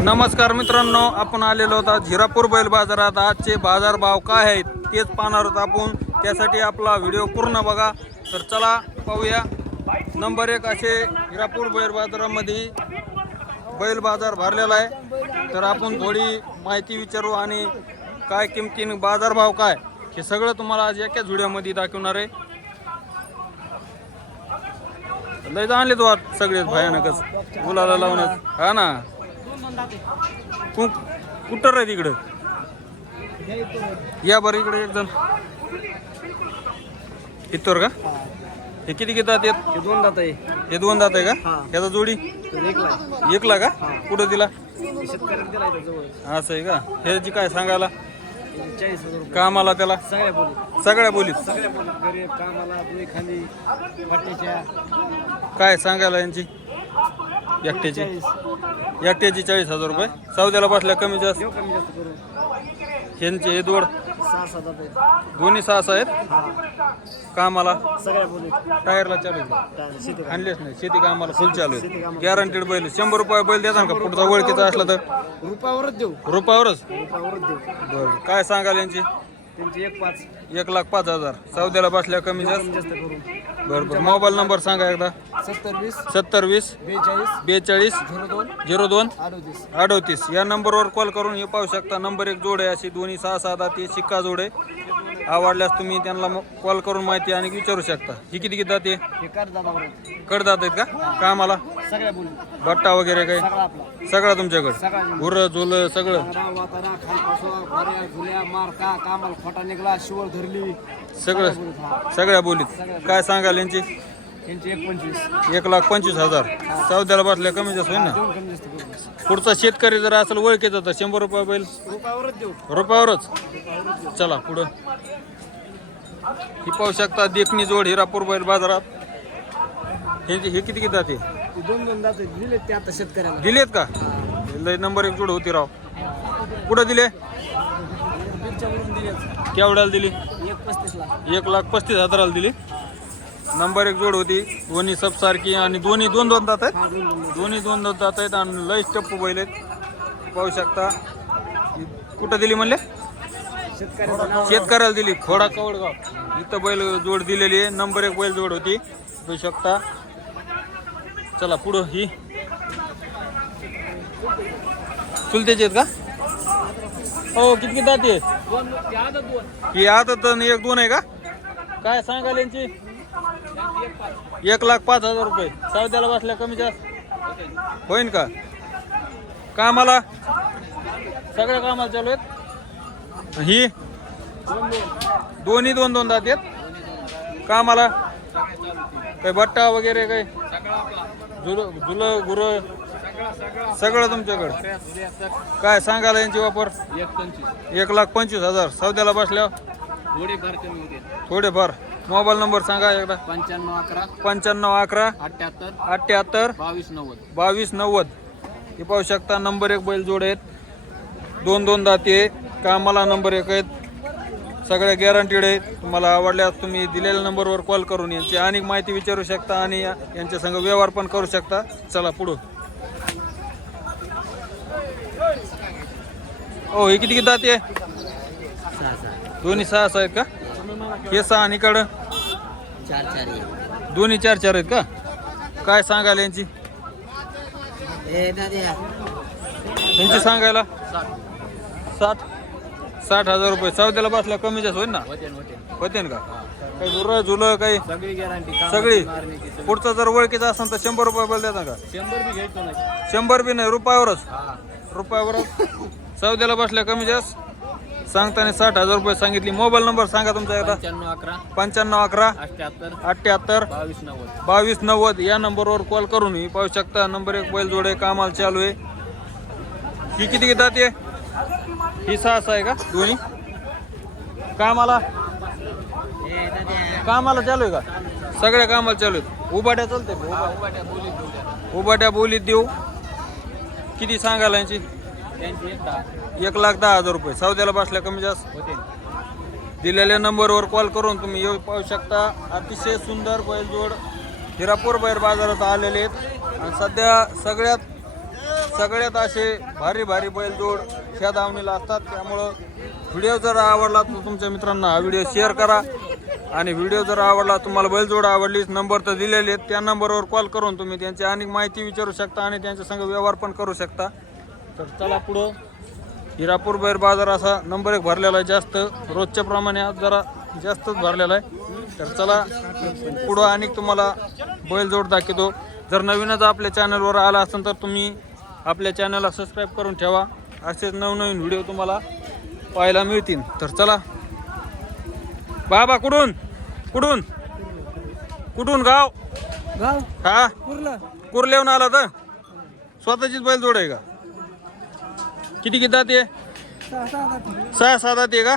नमस्कार मित्रांनो, आपण आलेलो आहोत झिरापूर बैल बाजारात। आजचे बाजार भाव काय आहेत तेच पाहणार आहोत आपण। त्यासाठी आपला व्हिडिओ पूर्ण बघा। तर चला पाहूया। नंबर 1 असे झिरापूर बैल बाजारामध्ये बैल बाजार भरलेला आहे। तर आपण थोडी माहिती विचारू आणि काय किमतीने बाजार भाव काय हे सगळं तुम्हाला आज एकाच व्हिडिओमध्ये दाखवणार आहे। लय जाणले तो सगळे भयानकच गुलाला लावण्यात। हा ना, कुठं रे तिकडं या बरं इकडे एक जण इथवर का? हे किती घेतात? हे दोन दात आहे. हे दोन दात आहे का? याचा जोडी एकला का? कुठं दिला? असं आहे का? हे जी काय सांगायला 40,000 कामाला त्याला सगळ्या बोलीत गरीब कामाला खाली वाटेच्या काय सांगायला यांची एकट्याची 40,000 रुपये। सौद्याला बसल्या कमी जास्त कमी जास्त करू. यांचे हे दोड 6-7 दात आहेत. दोन्ही 6 आहेत कामाला। सगळ्या बोलीत टायरला चालू शेती आणलेच नाही, शेती कामाला फुल चालू आहे। गॅरंटेड बैल 100 रुपये बैल देता का? पुढचा ओळखीचा असला तर रुपयावरच देऊ. रुपयावरच देऊ. बरं, काय सांगाल यांची? त्यांची 1,500 1,05,000 सौद्याला बसल्या कमी जास्त जास्त करू. बरोबर। मोबाईल नंबर सांगा एकदा। 70-20 70-20 42 02 38. 38 या नंबरवर कॉल करून हे पाहू शकता। नंबर 1 जोड आहे अशी दोन्ही 6-6 दात शिक्का जोड आहे। आवडल्यास तुम्ही त्यांना कॉल करून माहिती आणि विचारू शकता। ही किती किती जाते? कडदात आहेत का? कामाला सगळ्या बोली बट्टा वगैरे काही सगळा आपला सगळं तुमच्याकडे गुर झुल सगळं वातारा खालपासून घऱ्या झुल्या मारका कामाला खोटा निघला शिवर धरली सगळं सगळ्या बोलीत। काय सांगाल यांची? त्यांची 1,25,000 1,25,000 सौद्याला बसल्या कमी जास्त होईल ना? कमी जास्त करू. पुढचा शेतकरी जर असेल ओळखीचा तर 100 रुपये बैल रुपयावरच देऊ. रुपयावरच। चला पुढं ही पाहू शकता देखणी जोड हिरापूर बैल बाजारात। हे किती किती जाते? ते दोन दात दिले ते आता शेतकऱ्याला दिलेत का? लय नंबर 1 जोड होती राव। कुठं दिले? बीडच्यावरून दिले. केवढ्याला दिली? 1,35,000 1,35,000 दिली। नंबर 1 जोड होती, दोन्ही सबसारखी आणि दोन्ही दोन दात आहेत। दोन्ही दोन दात आहेत आणि लय टप्पू बैल आहेत पाहू शकता। कुठं दिली म्हणले? शेतकऱ्याला दिली खोडा कवडगाव इथं बैल जोड दिलेली आहे। नंबर 1 बैल जोड होती पाहू शकता। चला पुढं ही चुलतेची आहेत का? हो किती किती जाते? ही आदत 1-2 आहे का? काय सांगाल यांची? 1,05,000 रुपये सौद्याला बसल्या कमी जास्त होईन का? कामाला सगळ्या कामाला चालू आहेत। ही दोन्ही दोन दात आहेत कामाला काही बट्टा वगैरे काही झुल गुर सगळं तुमच्याकडे। काय सांगायला यांची वापर? 1,25,000 सौद्याला बसल्यावर थोडेफार। मोबाईल नंबर सांगा एकदा। 9511 7511 78 78 2290. हे पाहू शकता। नंबर 1 बैल जोड आहेत, दोन दाती आहे कामाला। नंबर 1 आहेत, सगळ्या गॅरंटीड आहेत। तुम्हाला आवडल्यास तुम्ही दिलेल्या नंबरवर कॉल करून यांची अनेक माहिती विचारू शकता आणि यांच्या संग व्यवहार पण करू शकता। चला पुढं हो हे किती किती दाती आहे? दोन्ही 6 आहेत का? हे 6 आणि इकडं 4 दोन्ही 4 आहेत का? काय सांगायला यांची? यांची सांगायला 60,000 रुपये सौद्याला बसल्या कमी जास्त होईल ना? होते ना का? काही गुर्र झुलं काही सगळी गॅरंटी सगळी। पुढचा जर ओळखीचा असेल तर 100 रुपये बैल देता का? 100 बी घ्यायचो नाही. 100 बी नाही, रुपयावरच सौद्याला बसल्या कमी जास्त सांगताना 60,000 रुपये सांगितली। मोबाईल नंबर सांगा तुमचा एकदा। 9511 7511 78 78 2290. 2290 या नंबरवर कॉल करून ही पाहू शकता। नंबर 1 बैल जोडे कामाला चालू आहे। ही किती घेतात? ही 6 आहे का? दोन्ही कामाला चालू आहे का? सगळ्या कामाला चालू आहेत। उभाट्या चालते? उभाट्या बोलीत देऊ। किती सांगायला यांची? 1,10,000 रुपये सौद्याला बसल्या कमी जास्त होते. दिलेल्या नंबरवर कॉल करून तुम्ही येऊ पाहू शकता। अतिशय सुंदर बैलजोड हिरापूर बैल बाजारात आलेले आहेत आणि सध्या सगळ्यात सगळ्यात असे भारी भारी बैलजोड ह्या दावणीला असतात. त्यामुळं व्हिडिओ जर आवडला तर तुमच्या मित्रांना हा व्हिडिओ शेअर करा. आणि व्हिडिओ जर आवडला, तुम्हाला बैलजोड आवडलीच, नंबर तर दिलेले आहेत, त्या नंबरवर कॉल करून तुम्ही त्यांची अनेक माहिती विचारू शकता आणि त्यांच्या संग व्यवहार पण करू शकता. तर चला पुढं. हिरापूर बैल बाजार असा नंबर 1 भरलेला आहे, जास्त रोजच्या प्रमाणे आज जरा जास्तच भरलेला आहे. तर चला पुढं अनेक तुम्हाला बैलजोड दाखवतो. जर नवीनच आपल्या चॅनलवर आला असेल तर तुम्ही आपल्या चॅनलला सबस्क्राईब करून ठेवा. असेच नवनवीन व्हिडिओ तुम्हाला पाहायला मिळतील. तर चला. बाबा कुठून कुठून कुठून गाव? हा कुर्ल्याहून आला तर स्वतःचीच बैलजोड आहे का? किती किती ते 6-7 आहे का?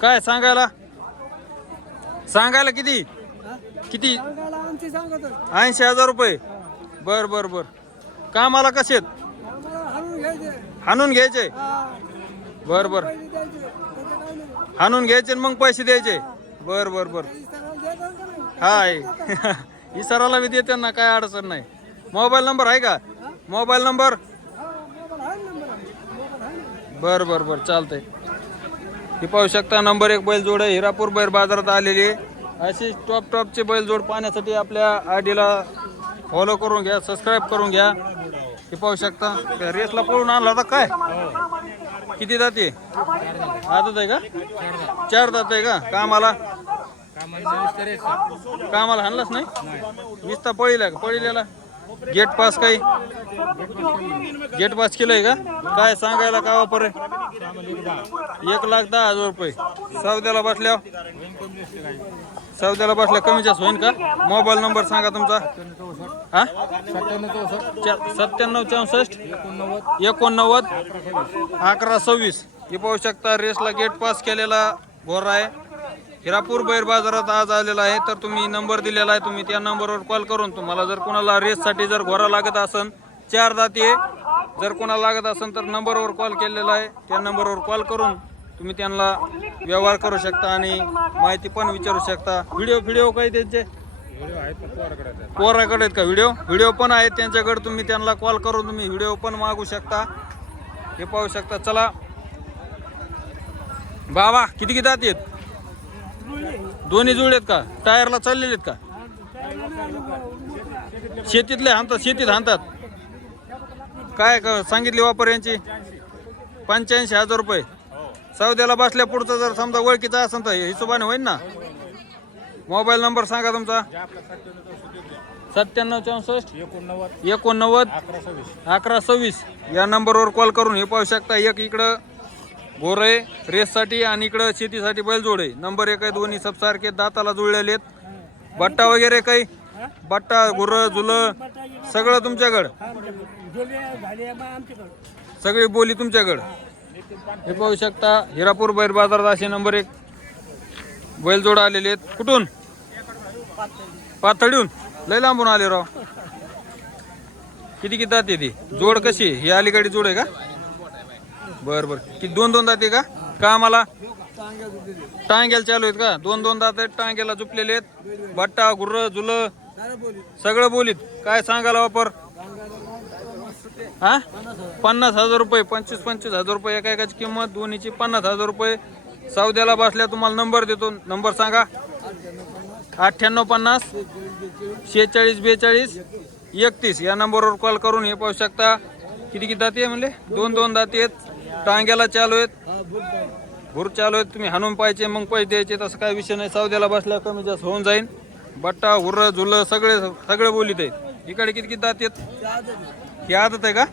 काय सांगायला किती किती? 80,000 रुपये. बर बर बर. कामाला कसे हाणून घ्यायचे? बर बर. हाणून घ्यायचे मग पैसे द्यायचे? बर बर बर. हाय इसाराला बी देते ना, काय अडचण नाही. मोबाईल नंबर आहे का? Mobile number? बर बर बर चालतंय. हे पाहू शकता नंबर 1 बैलजोड आहे. हिरापूर बैल बाजारात आलेली आहे. अशी टॉपचे बैलजोड पाहण्यासाठी आपल्या आयडीला फॉलो करून घ्या, सबस्क्राईब करून घ्या. हे पाहू शकता. रेसला पळून आणला होता काय? किती जाते? आदत आहे का? 4 दात आहे का? कामाला हाणलाच नाही? नुसता पळीला का? पळीला गेट पास काही गेट पास केलंय का? काय सांगायला का वापर आहे? 1,10,000 रुपये. सौद्याला बसल्या कमी जास्त होईल का? मोबाईल नंबर सांगा तुमचा. हा 9764 89 1126. हे पाहू शकता रेसला गेट पास केलेला घोडा आहे. हिरापूर बैल बाजारात आज आलेला आहे. तर तुम्ही नंबर दिलेला आहे, तुम्ही त्या नंबरवर कॉल करून तुम्हाला जर कोणाला रेससाठी जर घोडा लागत असेल, 4 दाती आहे, जर कोणाला लागत असेल तर नंबरवर कॉल केलेला आहे, त्या नंबरवर कॉल करून तुम्ही त्यांना व्यवहार करू शकता आणि माहिती पण विचारू शकता. व्हिडिओ काही त्यांचे पोराकडे आहेत का? व्हिडिओ पण आहेत त्यांच्याकडे. तुम्ही त्यांना कॉल करून तुम्ही व्हिडिओ पण मागू शकता. हे पाहू शकता. चला बाबा किती दात आहेत? दोन्ही जुळलेत का? टायरला चाललेले आहेत का? शेतीतले हाणतात, शेतीत हाणतात. काय सांगितले वापर यांची? 85,000 रुपये. सौद्याला बसल्या पुढचं जर समजा ओळखीचा असेल तर हिशोबाने होईल ना. मोबाईल नंबर सांगा तुमचा. 9764 89 1126. या नंबरवर कॉल करून हे पाहू शकता. एक इकडं गोरे रेससाठी आणि इकडं शेतीसाठी बैलजोड आहे. नंबर 1 आहे. दोन्ही सबसारखे दाताला जुळलेले आहेत. बट्टा वगैरे काही? बट्टा गुरं झुलं सगळं तुमच्याकडं? सगळी बोली तुमच्याकडं. हे पाहू शकता. हिरापूर बैल बाजारात असे नंबर 1 बैलजोड आलेले आहेत. कुठून? पाथडीहून. लय लांबून आले राव. किती दात ती जोड? कशी ही अलीकडे जोड आहे का? बर बर. किती 2 दाते का? कामाला टांग्याला चालू आहेत का? 2 दात आहेत, टांग्याला झुपलेले आहेत. बट्टा गुर्र झुलं सगळं बोलीत. काय सांगायला वापर? हा 50,000 रुपये. 25,000 रुपये एकाची किंमत. दोन्हीची 50,000 रुपये. सौद्याला बसल्या तुम्हाला नंबर देतो. नंबर सांगा. 9850 46 42 31. या नंबरवर कॉल करून हे पाहू शकता. किती दाती आहे म्हणले? 2 दाती आहेत. टांग्याला चालू आहेत, भूर चालू आहेत. तुम्ही हाणून पाहिजे मग पैसे द्यायचे, तसं काय विषय नाही. सौद्याला बसल्या कमी जास्त होऊन जाईल. बट्टा हुर्र झुलं सगळे बोलीत आहेत. इकडे किती दाती आहेत? ही आदत आहे का?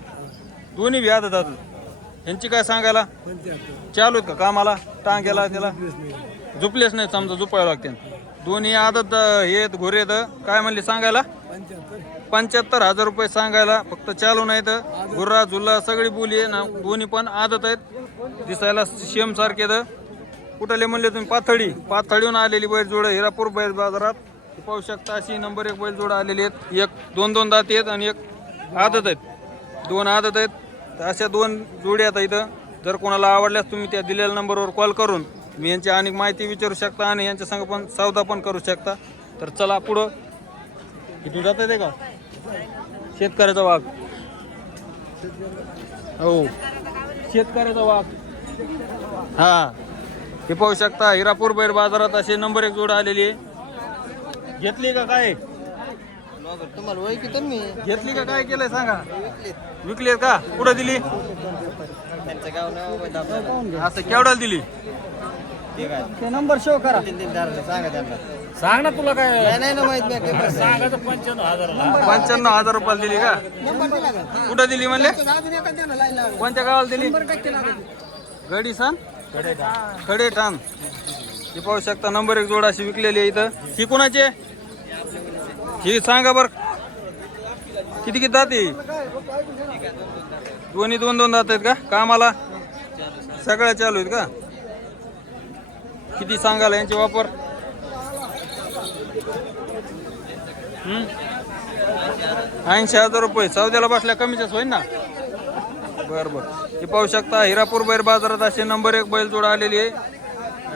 दोन्ही बी आदत आदत. ह्यांची काय सांगायला? चालू आहेत का कामाला? टांग्याला त्याला झुपलेच नाही समजा, झुपायला लागते. दोन्ही आदत हे आहेत, घोरे आहेत. काय म्हणले सांगायला? 75,000 रुपये सांगायला. फक्त चालू नाही तर गुर्रा झुल्ला सगळी बोली आहे ना. दोन्ही पण आदत आहेत. दिसायला सेम सारखे. कुठले म्हणले तुम्ही? पाथडीहून आलेली बैलजोड हिरापूर बैल बाजारात. पाहू शकता. अशी नंबर 1 बैलजोड आलेली आहेत. एक 2 दाती आहेत आणि एक आदत आहेत. 2 आदत आहेत. अशा 2 जोडी आहेत इथं. जर कोणाला आवडल्यास तुम्ही त्या दिलेल्या नंबरवर कॉल करून मी यांची अनेक माहिती विचारू शकता आणि यांच्या संग पण सौदा पण करू शकता. तर चला पुढं. किती जात आहे का? शेतकऱ्याचा भाग हो शेतकऱ्याचा वाघ. हा हे पाहू शकता हिरापूर बैल बाजारात असे नंबर 1 जोड आलेली आहे. घेतली का काय? तुम्हाला ओळखी तर मी घेतली का काय केलंय सांगा. विकली का? कुठं दिली? त्यांचं गाव नाव असं केवढ्याला दिली? ते नंबर शो करा सांगा त्यांना. सांग ना तुला काय नाही ना माहित नाही सांगायचं 95,000 95,000 रुपयाला दिली का? कुठं दिली म्हणले? कोणत्या गावाला दिली? गडी सन खडे ठाण. हे पाहू शकता नंबर 1 जोड अशी विकलेली आहे इथं. ही कोणाची आहे? ही सांगा बर किती जाते? दोन्ही 2-2 दात आहेत का? कामाला सगळ्या चालू आहेत का? किती सांगाल यांचे वापर? 80,000 रुपये. सौद्याला बसल्या कमीच होईल ना? बरं बरं. हे पाहू शकता हिरापूर बैल बाजारात असे नंबर 1 बैल जोड आलेली आहे.